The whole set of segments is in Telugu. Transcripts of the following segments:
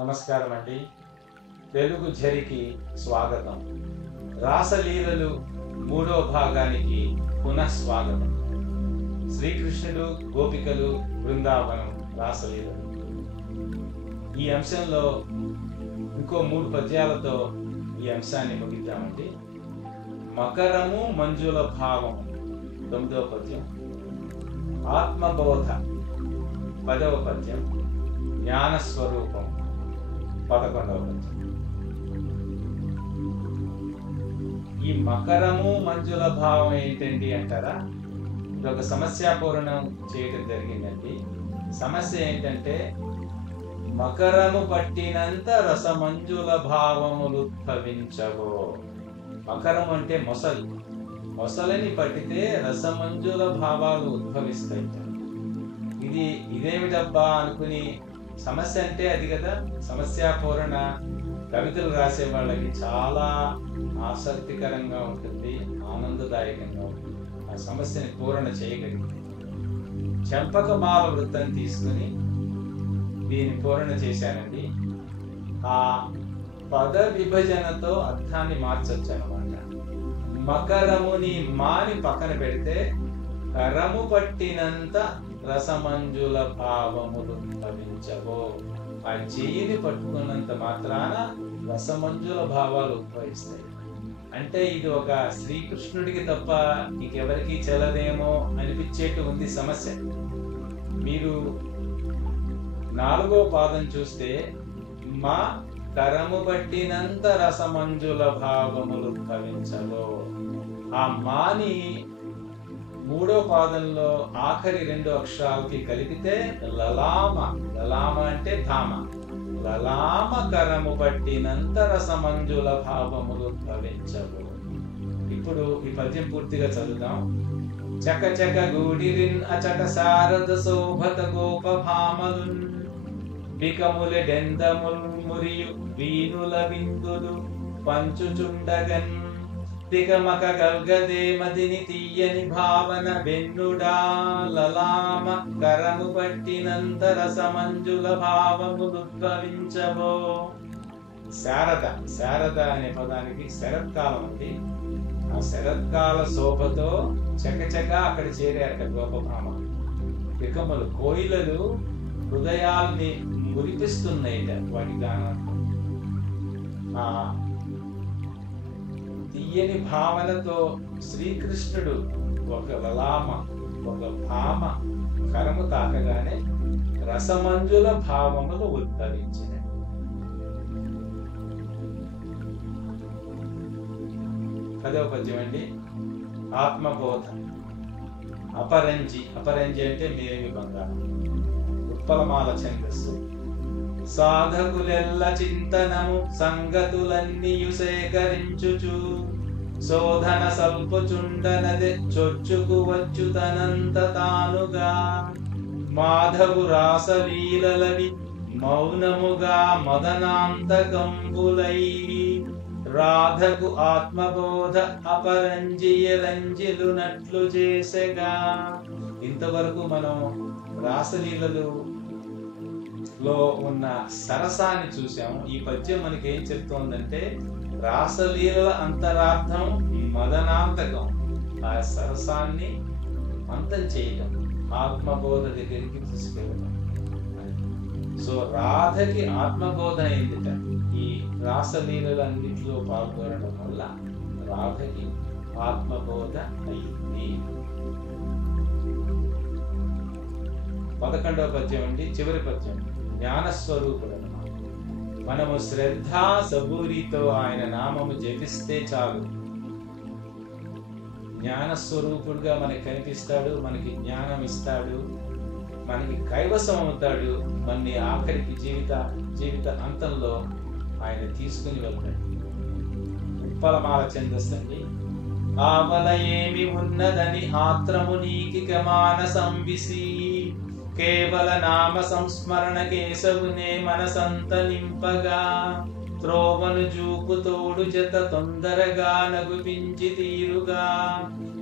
నమస్కారం అండి. తెలుగు ఝరికి స్వాగతం. రాసలీలలు మూడో భాగానికి పునఃస్వాగతం. శ్రీకృష్ణుడు, గోపికలు, బృందావనం, రాసలీలలు. ఈ అంశంలో ఇంకో 3 పద్యాలతో ఈ అంశాన్ని ముగిద్దామండి. మకరము మంజుల భావము 9వ పద్యం, ఆత్మబోధ 10వ పద్యం, జ్ఞానస్వరూపం 11వ పద్యం. ఈ మకరము మంజుల భావం ఏంటండి అంటారా? ఇదొక సమస్యాపూరణం చేయడం జరిగిందండి. సమస్య ఏంటంటే, మకరము పట్టినంత రసమంజుల భావములు ఉద్భవించవో. మకరం అంటే మొసలి. మొసలిని పట్టితే రసమంజుల భావాలు ఉద్భవిస్తాయి. ఇదేమిటబ్బా అనుకుని, సమస్య అంటే అది కదా. సమస్యాపూరణ కవితలు రాసే వాళ్ళకి చాలా ఆసక్తికరంగా ఉంటుంది, ఆనందదాయకంగా ఉంటుంది. ఆ సమస్యని పూరణ చేయగలిగితే చెంపకమాల వృత్తం తీసుకుని దీన్ని పూరణ చేశానండి. ఆ పద విభజనతో అర్థాన్ని మార్చొచ్చు అనమాట. మకరముని మాని పక్కన పెడితే కరము పట్టినంత రసమంజుల భావములు ఉద్భవించవో. ఆ చెయ్యిని పట్టుకున్నంత మాత్రాన రసమంజుల భావాలు ఉద్భవిస్తాయి. అంటే ఇది ఒక శ్రీకృష్ణుడికి తప్ప ఇంకెవరికి చెల్లదేమో అనిపించేట్టు ఉంది సమస్య. మీరు 4వ పాదం చూస్తే, మా కరము పట్టినంత రసమంజుల భావములు ఉద్భవించవో. ఆ మాని 3వ పాదంలో ఆఖరి 2 అక్షరాలకి కలిపితే లలామ. లలామ అంటే ధామ. లలామ కరము పట్టినంత రసమంజుల భావములు ఉద్భవించవు. ఇప్పుడు ఈ పద్యం పూర్తిగా చదువుదాం. చక చక గూడిరిన్ అచట శారద శోభత గోప భామలున్ బికముల డెందముల్ మురియు వీనుల విందులు పంచుచుండగన్ తికమక గల్గదే మదిని తీయని భావన వెన్నుడా. లలామ కరము పట్టినంత రసమంజుల భావములు ఉద్భవించవో. శారద, శారద అనే పదానికి శరత్కాలం ఉంది. ఆ శరత్కాల శోభతో చకచక అక్కడ చేరారట గోపభామ. పికములు, కోయిలలు హృదయాల్ని మురిపిస్తున్నాయిట వాటి గానంతో. ఆ తీయని భావనతో శ్రీకృష్ణుడు ఒక లలామ, ఒక భామ కరము తాకగానే రసమంజుల భావములు ఉద్భవించినవి. పదవ పద్యం అండి, ఆత్మబోధ. అపరంజి. అపరంజి అంటే మేలిమి బంగారం. ఉత్పలమాల ఛందస్సు. సాధకులెల్ల చింతనము సంగతులన్నీయు సేకరించుచు శోధన సల్పుచుండనదే చొచ్చుకు వచ్చుతనంత తానుగా. మాధవు రాసలీలలవి మౌనముగా మదనాంతకంబులై రాధకు ఆత్మబోధ అపరంజియలంజిలునట్లు చేసెగా. ఇంతవరకు మనం రాసలీలలు లో ఉన్న సరసాన్ని చూసాము. ఈ పద్యం మనకి ఏం చెప్తోందంటే, రాసలీలల అంతరార్థం మదనాంతకం, ఆ సరసాన్ని అంతం చేయడం, ఆత్మబోధ దగ్గరికి తీసుకెళ్ళడం. సో రాధకి ఆత్మబోధ అయిందిట ఈ రాసలీలలన్నిటిలో పాల్గొనడం వల్ల. రాధకి ఆత్మబోధ అయింది. 11వ పద్యం అండి, చివరి పద్యం, జ్ఞానస్వరూపుడు. మనము శ్రద్ధా సబూరితో ఆయన నామము జపిస్తే చాలు, జ్ఞానస్వరూపుడుగా మనకి కనిపిస్తాడు, మనకి జ్ఞానం ఇస్తాడు, మనకి కైవసం అవుతాడు. మన ఆఖరికి జీవిత అంతంలో ఆయన తీసుకుని వెళ్తాడు. ఉత్పలమాల ఛందస్సు అండి. ఆవల ఏమి ఉన్నదని ఆత్రము నీకిక మానసం విసి కేవల నామ సంస్మరణ కేశవునే మనసంత నింపగా త్రోవను చూపు తోడు జత తొందరగా నగుపించి తీరుగా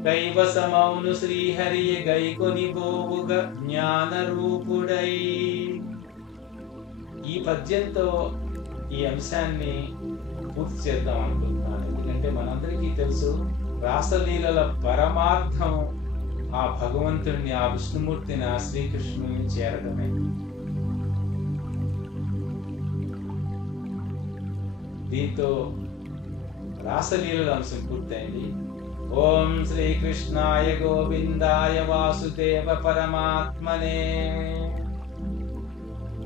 కైవసమౌను శ్రీహరియ గైకొని పోవుగా జ్ఞాన రూపుడై. ఈ పద్యంతో ఈ అంశాన్ని పూర్తి చేద్దాం అనుకుంటున్నాను. ఎందుకంటే మనందరికీ తెలుసు, రాసలీలల పరమార్థం ఆ భగవంతుడిని, ఆ విష్ణుమూర్తిని, ఆ శ్రీకృష్ణుని చేరడమే. దీంతో రాసలీలల అంశం పూర్తయింది. ఓం శ్రీకృష్ణాయ గోవిందాయ వాసుదేవ పరమాత్మనే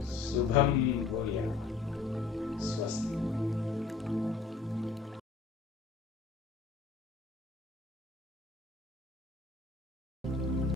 శుభం భూయాత్. స్వస్తి.